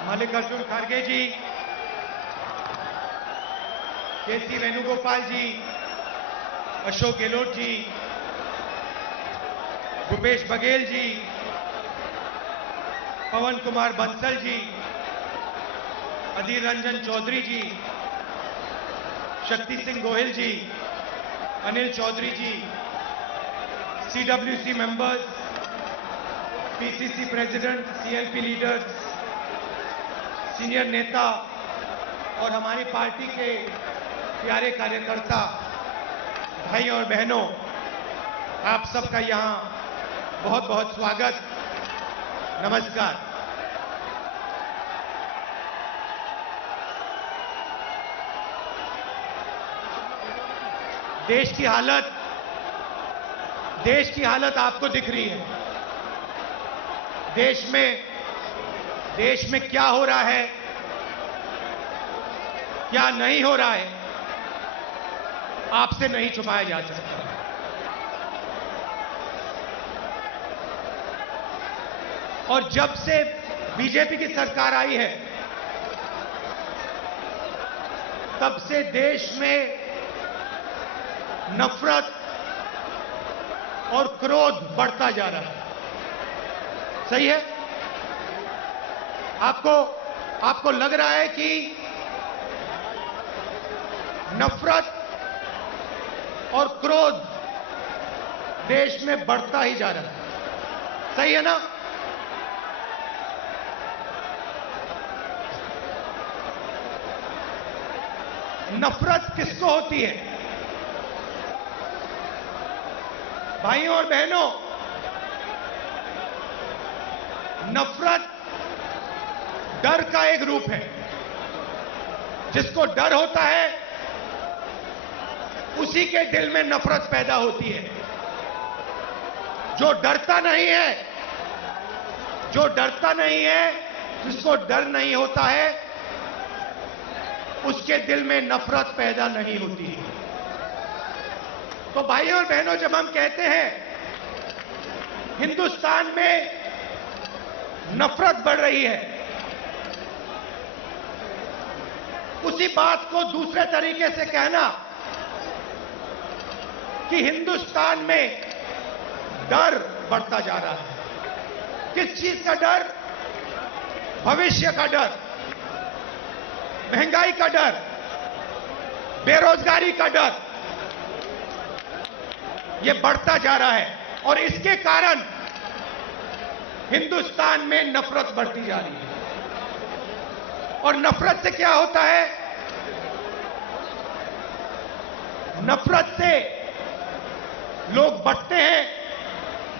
मल्लिकार्जुन खड़गे जी, केसी वेणुगोपाल जी, अशोक गहलोत जी, भूपेश बघेल जी, पवन कुमार बंसल जी, अधीर रंजन चौधरी जी, शक्ति सिंह गोहिल जी, अनिल चौधरी जी, CWC members, PCC president, CLP leaders, senior नेता और हमारी पार्टी के प्यारे कार्यकर्ता भाई और बहनों, आप सबका यहां बहुत बहुत स्वागत, नमस्कार। देश की हालत आपको दिख रही है। देश में क्या हो रहा है, क्या नहीं हो रहा है, आपसे नहीं छुपाया जा सकता। और जब से बीजेपी की सरकार आई है, तब से देश में नफरत और क्रोध बढ़ता जा रहा है। सही है? आपको लग रहा है कि नफरत और क्रोध देश में बढ़ता ही जा रहा है। सही है ना? नफरत किसको होती है? भाइयों और बहनों, नफरत डर का एक रूप है। जिसको डर होता है, उसी के दिल में नफरत पैदा होती है। जो डरता नहीं है, जिसको डर नहीं होता है, उसके दिल में नफरत पैदा नहीं होती है। तो भाइयों और बहनों, जब हम कहते हैं हिंदुस्तान में नफरत बढ़ रही है, उसी बात को दूसरे तरीके से कहना कि हिंदुस्तान में डर बढ़ता जा रहा है। किस चीज का डर? भविष्य का डर, महंगाई का डर, बेरोजगारी का डर, यह बढ़ता जा रहा है। और इसके कारण हिंदुस्तान में नफरत बढ़ती जा रही है। और नफरत से क्या होता है? नफरत से लोग बढ़ते हैं,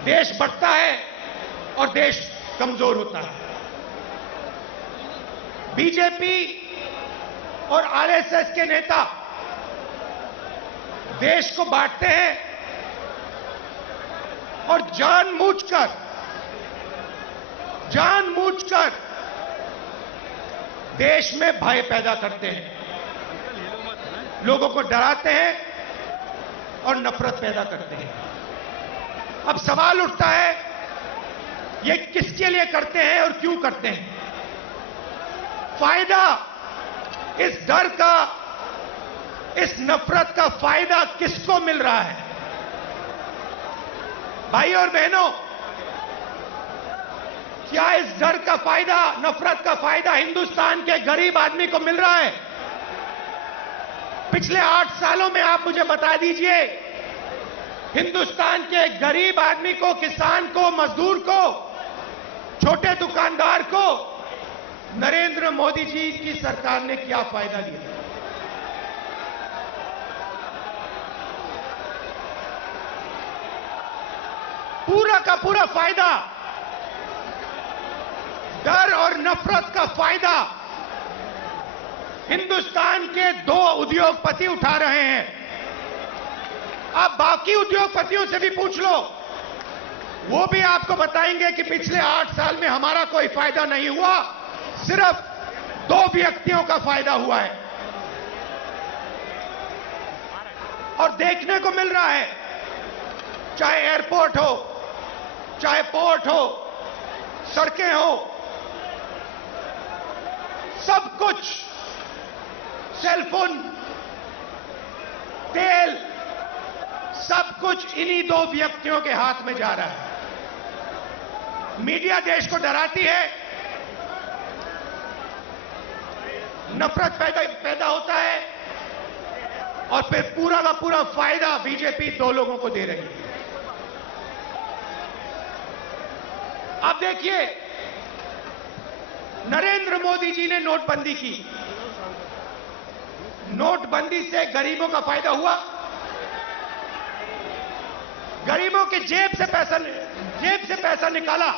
देश बढ़ता है और देश कमजोर होता है। बीजेपी और आरएसएस के नेता देश को बांटते हैं और जानबूझकर देश में भय पैदा करते हैं, लोगों को डराते हैं और नफरत पैदा करते हैं। अब सवाल उठता है, ये किसके लिए करते हैं और क्यों करते हैं? फायदा इस डर का, इस नफरत का फायदा किसको मिल रहा है? भाई और बहनों, क्या इस डर का फायदा, नफरत का फायदा हिंदुस्तान के गरीब आदमी को मिल रहा है? पिछले 8 सालों में आप मुझे बता दीजिए, हिंदुस्तान के गरीब आदमी को, किसान को, मजदूर को, छोटे दुकानदार को नरेंद्र मोदी जी की सरकार ने क्या फायदा दिया? पूरा का पूरा फायदा, डर और नफरत का फायदा हिंदुस्तान के 2 उद्योगपति उठा रहे हैं। आप बाकी उद्योगपतियों से भी पूछ लो, वो भी आपको बताएंगे कि पिछले 8 साल में हमारा कोई फायदा नहीं हुआ, सिर्फ 2 व्यक्तियों का फायदा हुआ है। और देखने को मिल रहा है, चाहे एयरपोर्ट हो, चाहे पोर्ट हो, सड़कें हो, सब कुछ, सेलफोन, तेल, सब कुछ इन्हीं दो व्यक्तियों के हाथ में जा रहा है। मीडिया देश को डराती है, नफरत पैदा होता है, और फिर पूरा का पूरा फायदा बीजेपी दो लोगों को दे रही है। अब देखिए, नरेंद्र मोदी जी ने नोटबंदी की। नोटबंदी से गरीबों का फायदा हुआ? गरीबों की जेब से पैसा निकाला।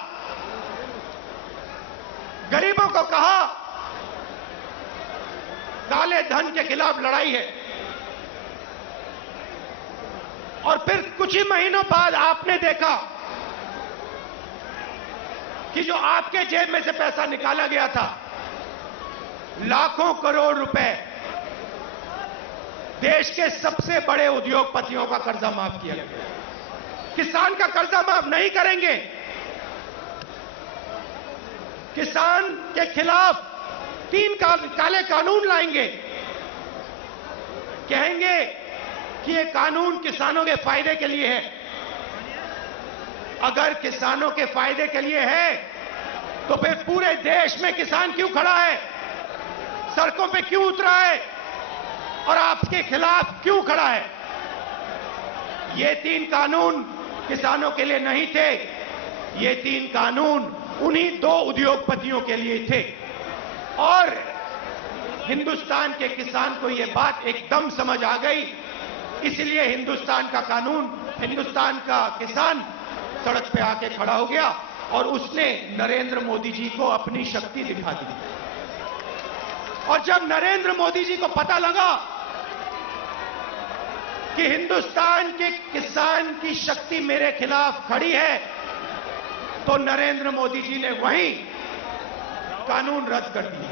गरीबों को कहा काले धन के खिलाफ लड़ाई है, और फिर कुछ ही महीनों बाद आपने देखा कि जो आपके जेब में से पैसा निकाला गया था, लाखों करोड़ रुपए, देश के सबसे बड़े उद्योगपतियों का कर्जा माफ किया गया। किसान का कर्जा माफ नहीं करेंगे। किसान के खिलाफ 3 काले कानून लाएंगे। कहेंगे कि ये कानून किसानों के फायदे के लिए है। अगर किसानों के फायदे के लिए है तो फिर पूरे देश में किसान क्यों खड़ा है, सड़कों पे क्यों उतरा है, और आपके खिलाफ क्यों खड़ा है? ये 3 कानून किसानों के लिए नहीं थे। ये 3 कानून उन्हीं 2 उद्योगपतियों के लिए थे। और हिंदुस्तान के किसान को यह बात एकदम समझ आ गई, इसलिए हिंदुस्तान का कानून, हिंदुस्तान का किसान सड़क पे आके खड़ा हो गया, और उसने नरेंद्र मोदी जी को अपनी शक्ति दिखा दी। और जब नरेंद्र मोदी जी को पता लगा कि हिंदुस्तान के किसान की शक्ति मेरे खिलाफ खड़ी है, तो नरेंद्र मोदी जी ने वहीं कानून रद्द कर दिए।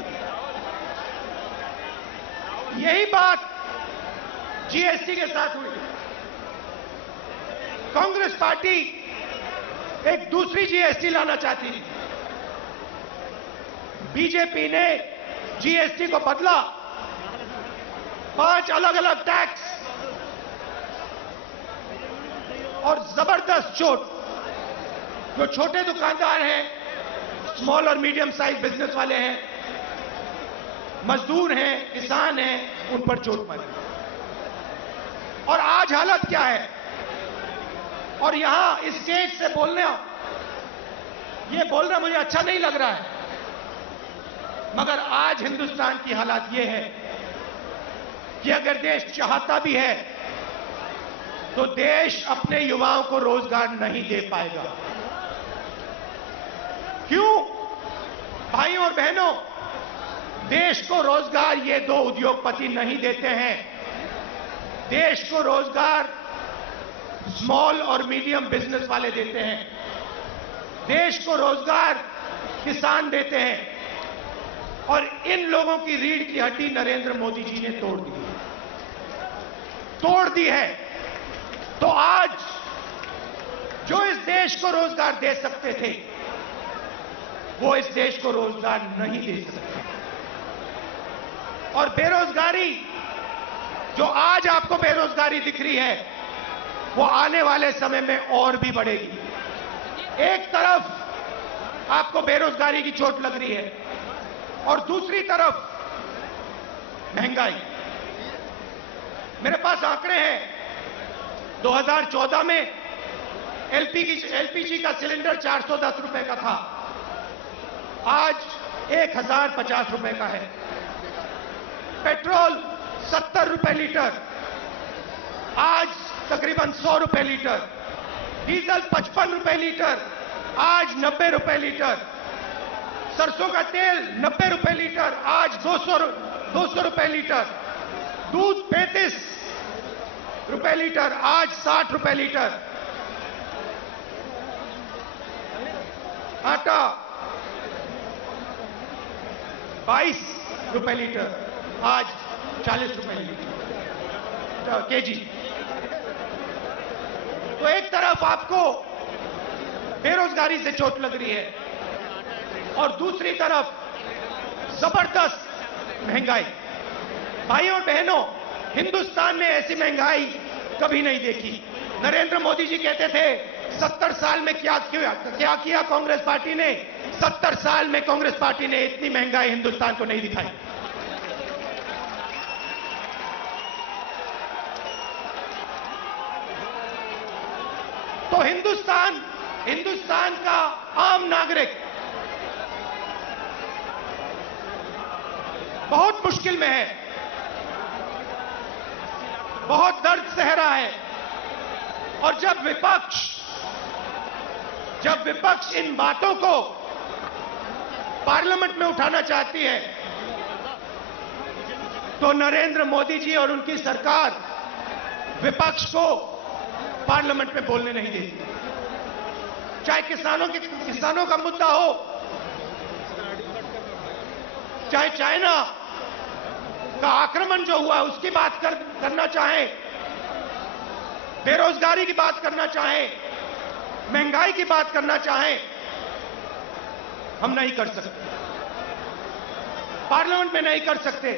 यही बात जीएसटी के साथ हुई। कांग्रेस पार्टी एक दूसरी जीएसटी लाना चाहती थी। बीजेपी ने जीएसटी को बदला, 5 अलग अलग टैक्स, और जबरदस्त चोट। जो छोटे दुकानदार हैं, स्मॉल और मीडियम साइज बिजनेस वाले हैं, मजदूर हैं, किसान हैं, उन पर चोट मारी। और आज हालत क्या है? और यहां इस स्टेज से बोलना मुझे अच्छा नहीं लग रहा है, मगर आज हिंदुस्तान की हालत यह है कि अगर देश चाहता भी है तो देश अपने युवाओं को रोजगार नहीं दे पाएगा। क्यों? भाइयों और बहनों, देश को रोजगार ये 2 उद्योगपति नहीं देते हैं। देश को रोजगार स्मॉल और मीडियम बिजनेस वाले देते हैं। देश को रोजगार किसान देते हैं। और इन लोगों की रीढ़ की हड्डी नरेंद्र मोदी जी ने तोड़ दी है। तो आज जो इस देश को रोजगार दे सकते थे, वो इस देश को रोजगार नहीं दे सकते। और बेरोजगारी, जो आज आपको बेरोजगारी दिख रही है, वो आने वाले समय में और भी बढ़ेगी। एक तरफ आपको बेरोजगारी की चोट लग रही है, और दूसरी तरफ महंगाई। मेरे पास आंकड़े हैं। 2014 में एलपीजी का सिलेंडर 410 रुपए का था, आज 1050 रुपए का है। पेट्रोल 70 रुपए लीटर, आज तकरीबन 100 रुपए लीटर। डीजल 55 रुपए लीटर, आज 90 रुपए लीटर। सरसों का तेल 90 रुपए लीटर, आज 200 रुपए लीटर। दूध 35 रुपए लीटर, आज 60 रुपए लीटर। आटा 22 रुपए लीटर, आज 40 रुपए लीटर केजी। तो एक तरफ आपको बेरोजगारी से चोट लग रही है, और दूसरी तरफ जबरदस्त महंगाई। भाइयों और बहनों, हिंदुस्तान ने ऐसी महंगाई कभी नहीं देखी। नरेंद्र मोदी जी कहते थे 70 साल में क्या किया कांग्रेस पार्टी ने। 70 साल में कांग्रेस पार्टी ने इतनी महंगाई हिंदुस्तान को नहीं दिखाई। तो हिंदुस्तान का आम नागरिक बहुत मुश्किल में है, बहुत दर्द सह रहा है। और जब विपक्ष इन बातों को पार्लियामेंट में उठाना चाहती है तो नरेंद्र मोदी जी और उनकी सरकार विपक्ष को पार्लियामेंट में बोलने नहीं देती। चाहे किसानों का मुद्दा हो, चाहे चाइना का आक्रमण जो हुआ उसकी बात करना चाहें, बेरोजगारी की बात करना चाहें, महंगाई की बात करना चाहें, हम नहीं कर सकते, पार्लियामेंट में नहीं कर सकते।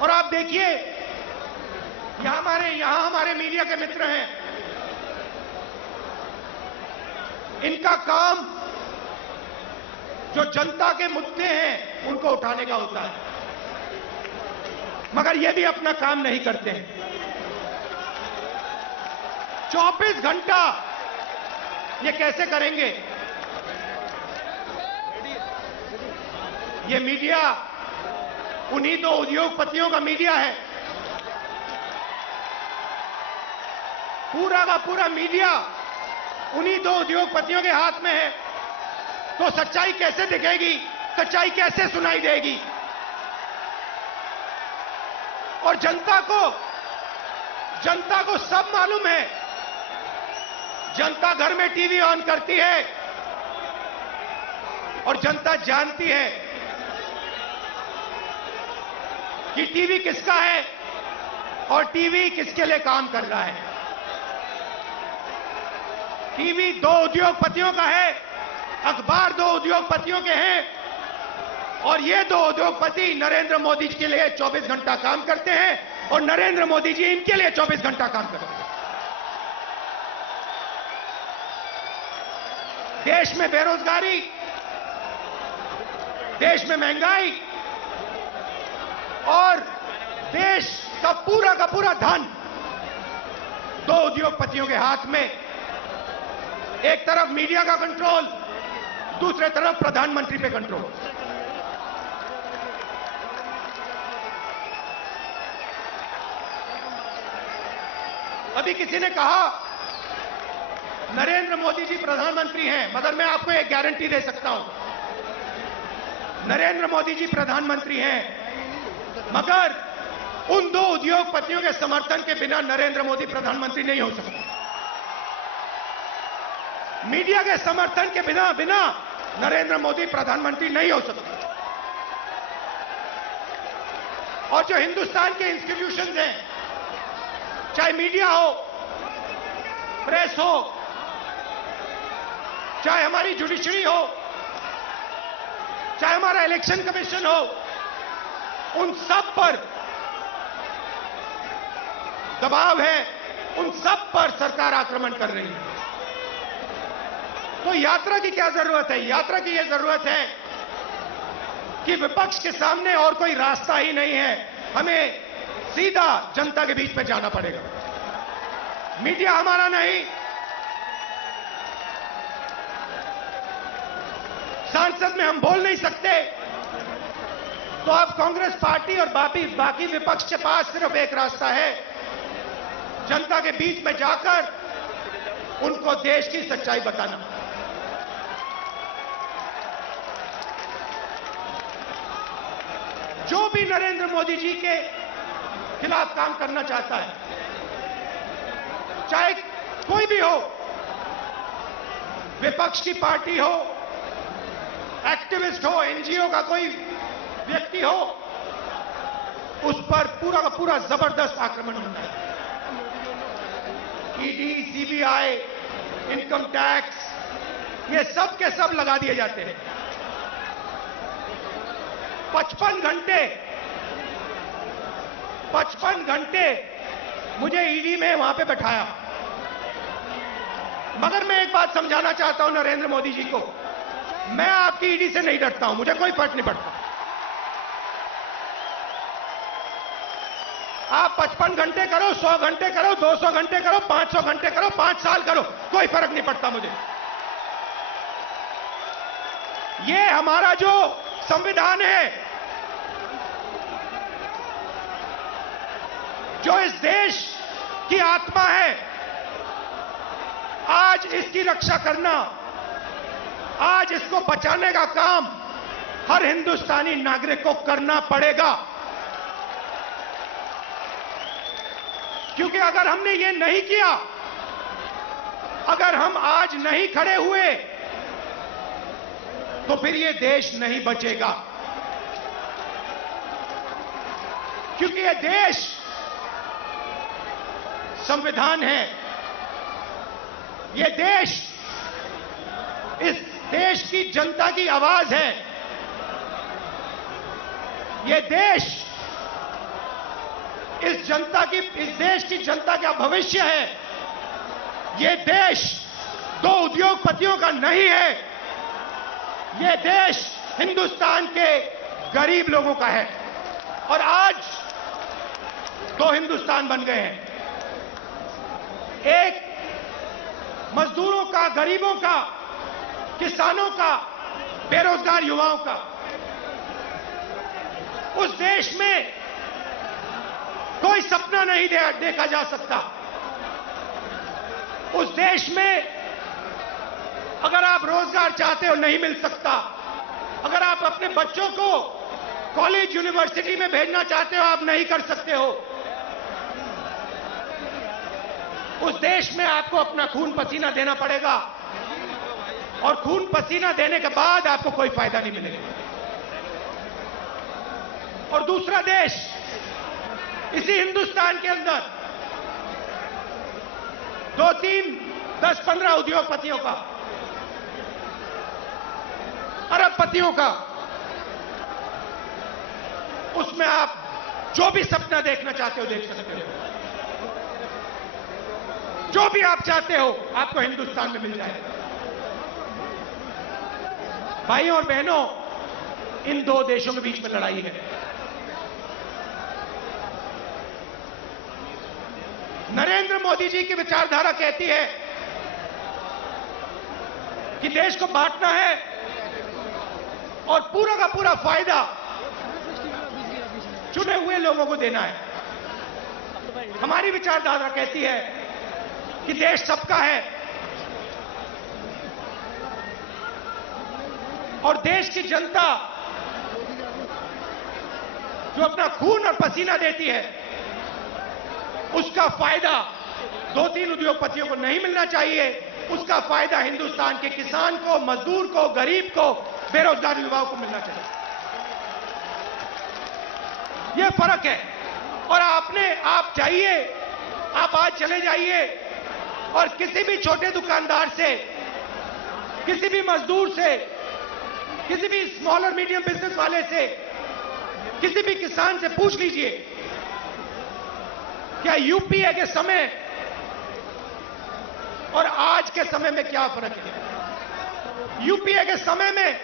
और आप देखिए यहां हमारे मीडिया के मित्र हैं, इनका काम जो जनता के मुद्दे हैं उनको उठाने का होता है, मगर ये भी अपना काम नहीं करते हैं। 24 घंटा ये कैसे करेंगे? ये मीडिया उन्हीं दो उद्योगपतियों का मीडिया है। पूरा का पूरा मीडिया उन्हीं दो उद्योगपतियों के हाथ में है। तो सच्चाई कैसे दिखेगी? सच्चाई कैसे सुनाई देगी? और जनता को सब मालूम है। जनता घर में टीवी ऑन करती है और जनता जानती है कि टीवी किसका है और टीवी किसके लिए काम कर रहा है। टीवी दो उद्योगपतियों का है, अखबार दो उद्योगपतियों के हैं, और ये दो उद्योगपति नरेंद्र मोदी जी के लिए 24 घंटा काम करते हैं और नरेंद्र मोदी जी इनके लिए 24 घंटा काम करते हैं। देश में बेरोजगारी, देश में महंगाई और देश का पूरा धन दो उद्योगपतियों के हाथ में। एक तरफ मीडिया का कंट्रोल, दूसरे तरफ प्रधानमंत्री पे कंट्रोल। अभी किसी ने कहा नरेंद्र मोदी जी प्रधानमंत्री हैं, मगर मैं आपको एक गारंटी दे सकता हूं, नरेंद्र मोदी जी प्रधानमंत्री हैं, मगर उन दो उद्योगपतियों के समर्थन के बिना नरेंद्र मोदी प्रधानमंत्री नहीं हो सकते। मीडिया के समर्थन के बिना नरेंद्र मोदी प्रधानमंत्री नहीं हो सकते। और जो हिंदुस्तान के इंस्टीट्यूशंस हैं, चाहे मीडिया हो, प्रेस हो, चाहे हमारी जुडिशरी हो, चाहे हमारा इलेक्शन कमीशन हो, उन सब पर दबाव है, उन सब पर सरकार आक्रमण कर रही है। तो यात्रा की क्या जरूरत है? यात्रा की यह जरूरत है कि विपक्ष के सामने और कोई रास्ता ही नहीं है, हमें सीधा जनता के बीच में जाना पड़ेगा। मीडिया हमारा नहीं, संसद में हम बोल नहीं सकते, तो अब कांग्रेस पार्टी और बाकी विपक्ष के पास सिर्फ एक रास्ता है, जनता के बीच में जाकर उनको देश की सच्चाई बताना। जो भी नरेंद्र मोदी जी के खिलाफ काम करना चाहता है, चाहे कोई भी हो, विपक्ष की पार्टी हो, एक्टिविस्ट हो, एनजीओ का कोई व्यक्ति हो, उस पर पूरा का पूरा जबरदस्त आक्रमण होता है। ईडी, सीबीआई, इनकम टैक्स, ये सब के सब लगा दिए जाते हैं। 55 घंटे मुझे ईडी में वहां पे बैठाया। मगर मैं एक बात समझाना चाहता हूं नरेंद्र मोदी जी को, मैं आपकी ईडी से नहीं डरता हूं, मुझे कोई फर्क नहीं पड़ता। आप 55 घंटे करो, 100 घंटे करो, 200 घंटे करो, 500 घंटे करो, 5 साल करो, कोई फर्क नहीं पड़ता मुझे। ये हमारा जो संविधान है, जो इस देश की आत्मा है, आज इसकी रक्षा करना, आज इसको बचाने का काम हर हिंदुस्तानी नागरिक को करना पड़ेगा। क्योंकि अगर हमने ये नहीं किया, अगर हम आज नहीं खड़े हुए, तो फिर ये देश नहीं बचेगा। क्योंकि ये देश संविधान है, ये देश इस देश की जनता की आवाज है, ये देश इस देश की जनता का भविष्य है। ये देश दो उद्योगपतियों का नहीं है, ये देश हिंदुस्तान के गरीब लोगों का है। और आज दो हिंदुस्तान बन गए हैं, एक मजदूरों का, गरीबों का, किसानों का, बेरोजगार युवाओं का। उस देश में कोई सपना नहीं देखा जा सकता। उस देश में अगर आप रोजगार चाहते हो नहीं मिल सकता, अगर आप अपने बच्चों को कॉलेज यूनिवर्सिटी में भेजना चाहते हो आप नहीं कर सकते हो। उस देश में आपको अपना खून पसीना देना पड़ेगा, और खून पसीना देने के बाद आपको कोई फायदा नहीं मिलेगा। और दूसरा देश इसी हिंदुस्तान के अंदर 2, 3, 10, 15 उद्योगपतियों का, अरबपतियों का, उसमें आप जो भी सपना देखना चाहते हो देख सकते हो। जो भी आप चाहते हो आपको हिंदुस्तान में मिल जाएगा। भाइयों और बहनों, इन दो देशों के बीच में लड़ाई है। नरेंद्र मोदी जी की विचारधारा कहती है कि देश को बांटना है और पूरा का पूरा फायदा चुने हुए लोगों को देना है। हमारी विचारधारा कहती है कि देश सबका है और देश की जनता जो अपना खून और पसीना देती है, उसका फायदा 2-3 उद्योगपतियों को नहीं मिलना चाहिए। उसका फायदा हिंदुस्तान के किसान को, मजदूर को, गरीब को, बेरोजगार युवाओं को मिलना चाहिए। यह फर्क है। और आप चाहिए, आप आज चले जाइए और किसी भी छोटे दुकानदार से, किसी भी मजदूर से, किसी भी स्मॉल और मीडियम बिजनेस वाले से, किसी भी किसान से पूछ लीजिए, क्या यूपीए के समय और आज के समय में क्या फर्क है? यूपीए के समय में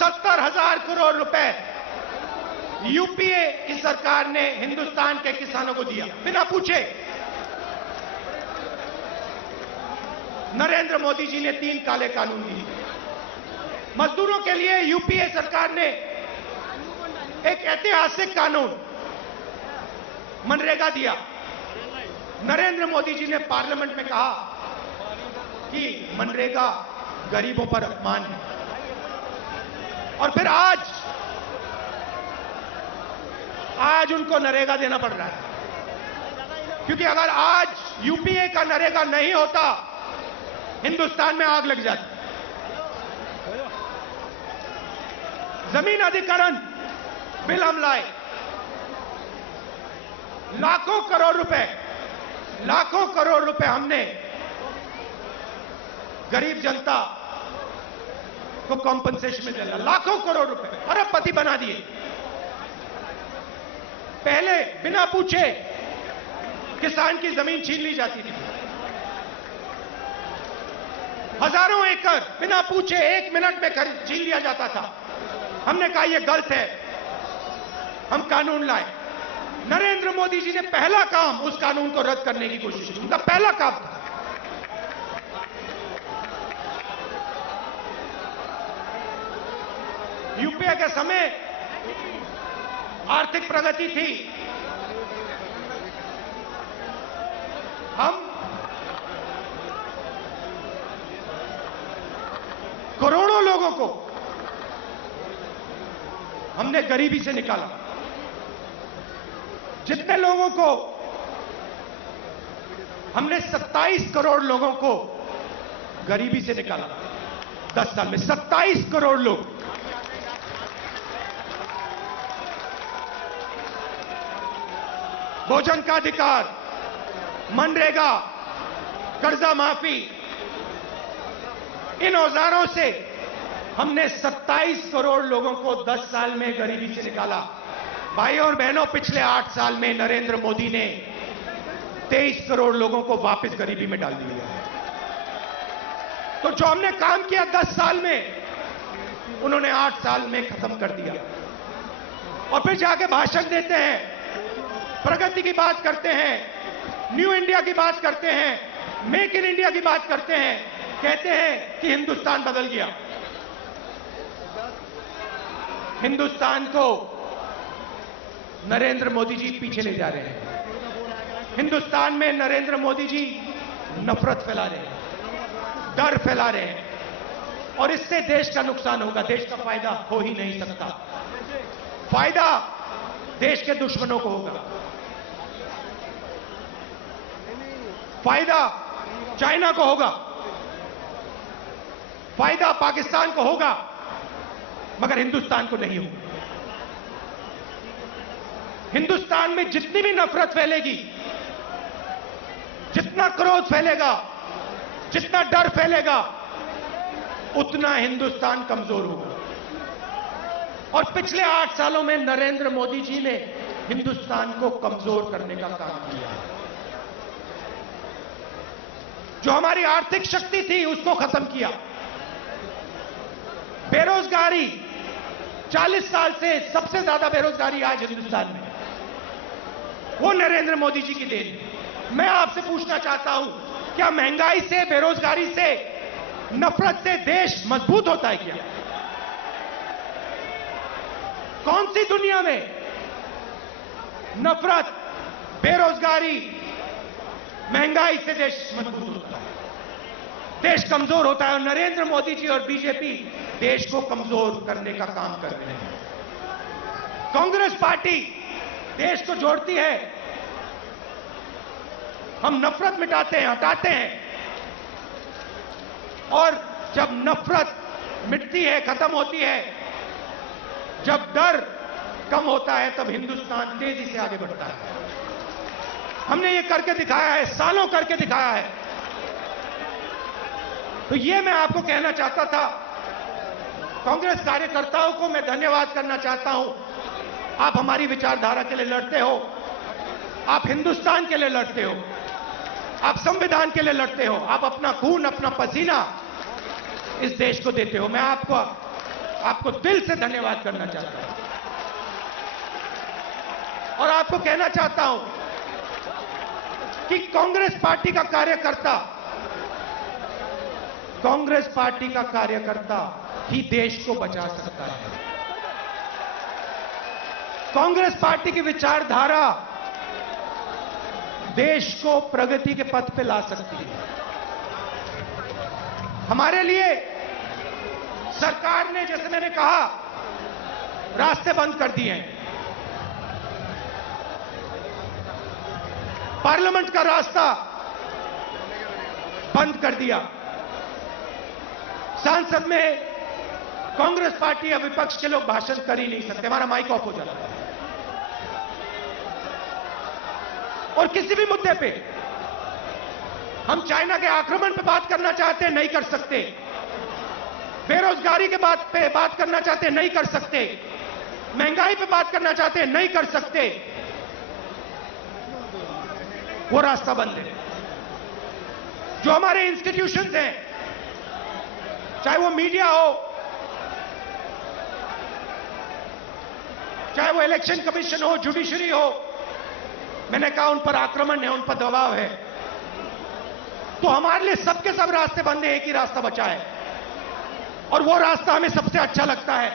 70,000 करोड़ रुपए यूपीए की सरकार ने हिंदुस्तान के किसानों को दिया बिना पूछे। नरेंद्र मोदी जी ने 3 काले कानून दिए। मजदूरों के लिए यूपीए सरकार ने एक ऐतिहासिक कानून मनरेगा दिया। नरेंद्र मोदी जी ने पार्लियामेंट में कहा कि मनरेगा गरीबों पर अपमान है। और फिर आज उनको नरेगा देना पड़ रहा है, क्योंकि अगर आज यूपीए का नरेगा नहीं होता, हिंदुस्तान में आग लग जाती। जमीन अधिग्रहण बिल हम लाए, लाखों करोड़ रुपए हमने गरीब जनता, को कॉम्पनसेशन में देना, लाखों करोड़ रुपए, अरबपति बना दिए। पहले बिना पूछे किसान की जमीन छीन ली जाती थी, हजारों एकड़ बिना पूछे 1 मिनट में छीन लिया जाता था। हमने कहा यह गलत है, हम कानून लाए। नरेंद्र मोदी जी ने पहला काम उस कानून को रद्द करने की कोशिश की, उनका पहला काम था। यूपीए के समय आर्थिक प्रगति थी, हम करोड़ों लोगों को हमने गरीबी से निकाला। जितने लोगों को हमने 27 करोड़ लोगों को गरीबी से निकाला 10 साल में, 27 करोड़ लोग। भोजन का अधिकार, मनरेगा, कर्जा माफी, इन औजारों से हमने 27 करोड़ लोगों को 10 साल में गरीबी से निकाला। भाइयों और बहनों, पिछले 8 साल में नरेंद्र मोदी ने 23 करोड़ लोगों को वापस गरीबी में डाल दिया। तो जो हमने काम किया 10 साल में, उन्होंने 8 साल में खत्म कर दिया। और फिर जाके भाषण देते हैं, प्रगति की बात करते हैं, न्यू इंडिया की बात करते हैं, मेक इन इंडिया की बात करते हैं, कहते हैं कि हिंदुस्तान बदल गया। हिंदुस्तान को नरेंद्र मोदी जी पीछे ले जा रहे हैं। हिंदुस्तान में नरेंद्र मोदी जी नफरत फैला रहे हैं, डर फैला रहे हैं, और इससे देश का नुकसान होगा, देश का फायदा हो ही नहीं सकता। फायदा देश के दुश्मनों को होगा, फायदा चाइना को होगा, फायदा पाकिस्तान को होगा, मगर हिंदुस्तान को नहीं होगा। हिंदुस्तान में जितनी भी नफरत फैलेगी, जितना क्रोध फैलेगा, जितना डर फैलेगा, उतना हिंदुस्तान कमजोर होगा। और पिछले 8 सालों में नरेंद्र मोदी जी ने हिंदुस्तान को कमजोर करने का काम किया। जो हमारी आर्थिक शक्ति थी उसको खत्म किया। बेरोजगारी, 40 साल से सबसे ज्यादा बेरोजगारी आज हिंदुस्तान में, वो नरेंद्र मोदी जी की देन है। मैं आपसे पूछना चाहता हूं, क्या महंगाई से, बेरोजगारी से, नफरत से देश मजबूत होता है क्या? कौन सी दुनिया में नफरत, बेरोजगारी, महंगाई से देश मजबूत होता है? देश कमजोर होता है। और नरेंद्र मोदी जी और बीजेपी देश को कमजोर करने का काम कर रहे हैं। कांग्रेस पार्टी देश को जोड़ती है, हम नफरत मिटाते हैं, हटाते हैं, और जब नफरत मिटती है, खत्म होती है, जब डर कम होता है, तब हिंदुस्तान तेजी से आगे बढ़ता है। हमने ये करके दिखाया है, सालों करके दिखाया है। तो ये मैं आपको कहना चाहता था। कांग्रेस कार्यकर्ताओं को मैं धन्यवाद करना चाहता हूं। आप हमारी विचारधारा के लिए लड़ते हो, आप हिंदुस्तान के लिए लड़ते हो, आप संविधान के लिए लड़ते हो, आप अपना खून, अपना पसीना इस देश को देते हो। मैं आपको दिल से धन्यवाद करना चाहता हूं और आपको कहना चाहता हूं कि कांग्रेस पार्टी का कार्यकर्ता ही देश को बचा सकता है। कांग्रेस पार्टी की विचारधारा देश को प्रगति के पथ पे ला सकती है। हमारे लिए सरकार ने, जैसे मैंने कहा, रास्ते बंद कर दिए हैं। पार्लियामेंट का रास्ता बंद कर दिया। संसद में कांग्रेस पार्टी या विपक्ष के लोग भाषण कर ही नहीं सकते, हमारा माइक ऑफ हो जाता है। और किसी भी मुद्दे पे हम चाइना के आक्रमण पे बात करना चाहते हैं, नहीं कर सकते। बेरोजगारी के पे बात करना चाहते हैं, नहीं कर सकते। महंगाई पे बात करना चाहते हैं, नहीं कर सकते। वो रास्ता बंद है। जो हमारे इंस्टीट्यूशंस हैं, चाहे वो मीडिया हो, चाहे वो इलेक्शन कमीशन हो, जुडिशरी हो, मैंने कहा उन पर आक्रमण है, उन पर दबाव है। तो हमारे लिए सबके सब रास्ते बंद हैं, एक ही रास्ता बचा है और वो रास्ता हमें सबसे अच्छा लगता है।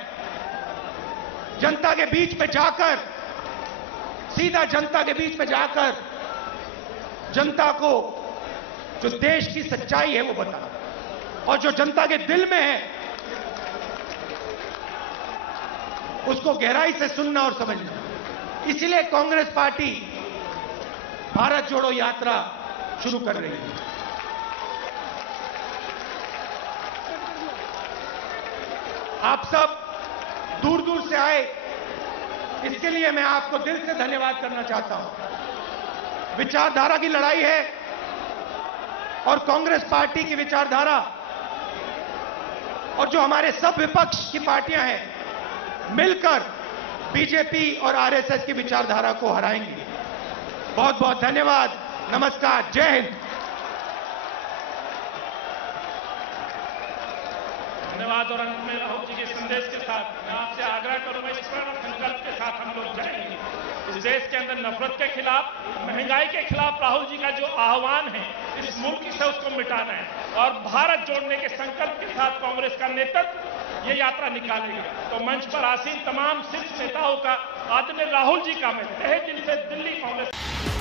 जनता के बीच में जाकर, सीधा जनता के बीच में जाकर जनता को जो देश की सच्चाई है वो बताना, और जो जनता के दिल में है उसको गहराई से सुनना और समझना। इसलिए कांग्रेस पार्टी भारत जोड़ो यात्रा शुरू कर रही है। आप सब दूर दूर से आए, इसके लिए मैं आपको दिल से धन्यवाद करना चाहता हूं। विचारधारा की लड़ाई है और कांग्रेस पार्टी की विचारधारा और जो हमारे सब विपक्ष की पार्टियां हैं मिलकर बीजेपी और आरएसएस की विचारधारा को हराएंगी। बहुत बहुत धन्यवाद। नमस्कार। जय हिंद। धन्यवाद। और अंत में राहुल जी के संदेश के साथ मैं आपसे आग्रह करूंगा, इस प्रण संकल्प के साथ हम लोग जाएंगे। इस देश के अंदर नफरत के खिलाफ, महंगाई के खिलाफ राहुल जी का जो आह्वान है, इस मुल्क से उसको मिटाना है और भारत जोड़ने के संकल्प के साथ कांग्रेस का नेतृत्व ये यात्रा निकालेगा। तो मंच पर आसीन तमाम शीर्ष नेताओं का, आदरणीय राहुल जी का मैं तहे दिल से दिल्ली कांग्रेस